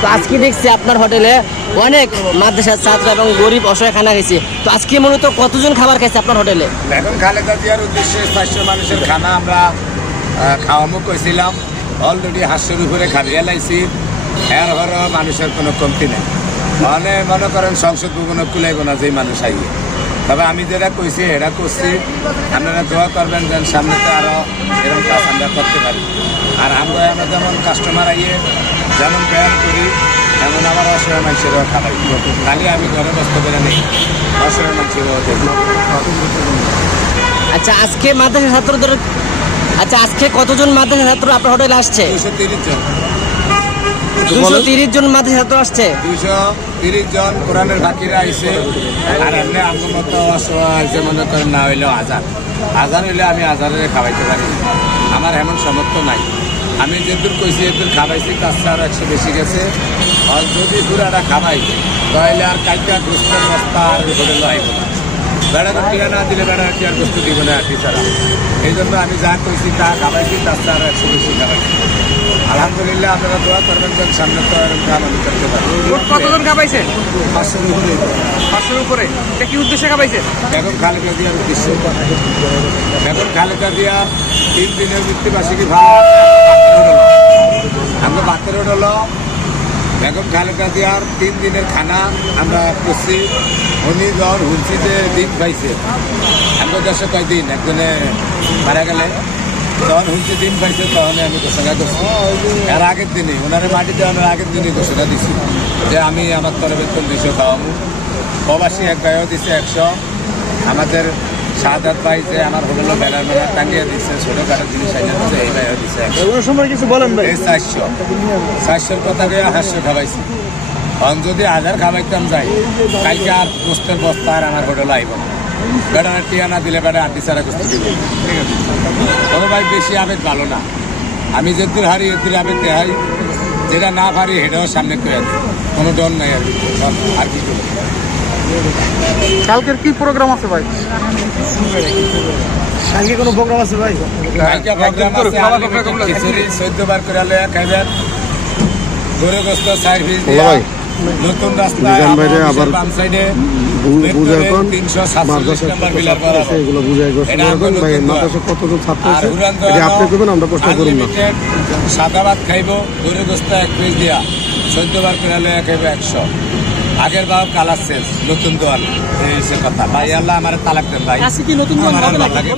তো আজকে দেখছি আপনার হোটেলে অনেক মাদ্রাসার ছাত্র এবং গরিব অসহায় খানা খেয়েছে। তো আজকে মূলত কতজন খাবার খাইছে আপনার হোটেলে? এখন খালেদা জিয়ার উদ্দেশ্যে 400 মানুষের খানা আমরা খাওয়ামো কইছিলাম। অলরেডি 500-এর উপরে খাবিয়ে লাইছি। এর ঘরে মানুষের কোনো কমতি নেই। মানে মনে করেন সংসদ ভবনে কুলাইব না যে মানুষ আইয়ে। তবে আমি যেটা কইছি এটা করছি, আপনারা দোয়া করবেন যেন সামনেতে আরও এরকম কাজ আমরা করতে পারি। আর আমরা যেমন কাস্টমার আইয়ে যেমন ব্যয় করি এমন আমার অসহায় মানুষেরও খাবাই। খালি আমি ঘরে বসতে পেরে নেই, অসহায় মানুষেরও দেখি। আচ্ছা আজকে মাদ্রাসা ছাত্রদের আজকে কতজন মাদ্রাসা ছাত্র আপনার হোটেলে আসছে? 230 জন। 230 জন মাদ্রাসা ছাত্র আসছে। 230 জন কোরআনের বাকিরা আইছে। আর এমনি আমার মতো অসহায় যে মনে করেন না হইলেও হাজার হইলে আমি হাজারে খাওয়াইতে পারি। আমার এমন সামর্থ্য নাই। আমি যেদূর কইছি এদূর খাওয়াইছি, তার চেয়ে আরো 100 বেশি গেছে। আর যদি পুরাটা খাওয়াই তাহলে আর কালকে গোস্তের বস্তা আর হোটেলে আইব না। বেড়াকে টিয়া না দিলে বেড়াকে আর গোস্ত দিব না টিচারা। এই জন্য আমি যা কইছি তা খাওয়াইছি, তার চেয়ে আরো 100 বেশি খাওয়াইছি। আলহামদুলিল্লাহ আপনারা দোয়া করবেন যেন সামনে তো এরকম কাম আমি করতে পারি। কতজন খাবাইছে? 500-এর উপরে। 500-এর উপরে। এটা কি উদ্দেশ্যে খাবাইছে? বেগম খালেদা জিয়ার উদ্দেশ্যে। বেগম খালেদা জিয়া 3 দিনের মৃত্যুবার্ষিকী আমরা বাতের হলো বেগম খালেদা জিয়ার 3 দিনের খানা আমরা করছি। উনি যখন হুলছি যে দিন পাইছে, আমাদের দেশে কয়দিন একজনে মারা গেলে যখন হুলছি দিন পাইছে তখন আমি ঘোষণা করছি। এর আগের দিনে ওনারা মাটি দেওয়ানোর আগের দিনে ঘোষণা দিছি যে আমি আমার তরফ বেতন 200 খাওয়াবো। প্রবাসী এক ভাইও দিছে 100। আমাদের শাহাদাত ভাই যে আমার হোটেল ব্যানার টাঙ্গিয়ে দিচ্ছে, ছোটোখাটো জিনিস আইনে দিচ্ছে, এই ভাইও দিচ্ছে 100। সময় কিছু বলেন ভাই। 400 কথা গিয়ে 500 খাওয়াইছি। এখন যদি 1000 খাওয়াইতাম যাই কালকে আর গোস্তের বস্তা আর আমার হোটেলে আইব না। বেড়ার টিয়া না দিলে বেড়া আটি সারা গোস্ত দিব। তবে ভাই বেশি আবেগ ভালো না। আমি যেদিন হারি এদিন আবেগ দেখাই, যেটা না পারি সেটাও সামনে করে আছে। কোনো ডর নাই আর কি করবো। কালকের কি প্রোগ্রাম আছে ভাই? কালকে কোনো প্রোগ্রাম আছে ভাই? কালকে প্রোগ্রাম আছে, খিচুড়ি 14 বার করে লয়া খাইবেন, গরু গোস্ত সার্ভিস দিয়া নতুন রাস্তায় আবার বাম সাইডে বুঝার কোন 347 নাম্বার বিলার করা আছে। এগুলো বুঝাই গোসল ভাই মাদ্রাসা কতজন ছাত্র আছে এটা আপনি করবেন, আমরা প্রশ্ন করব না। সাদা ভাত খাইবো, গরু গোস্ত 1 পিস দিয়া 14 বার করে লয়া খাইবে 100। আগের বার কালার শেষ, নতুন দোয়াল। এই সে কথা ভাই। আল্লাহ আমার তালাক দেন ভাই। আজকে কি নতুন আমার ভালো লাগে।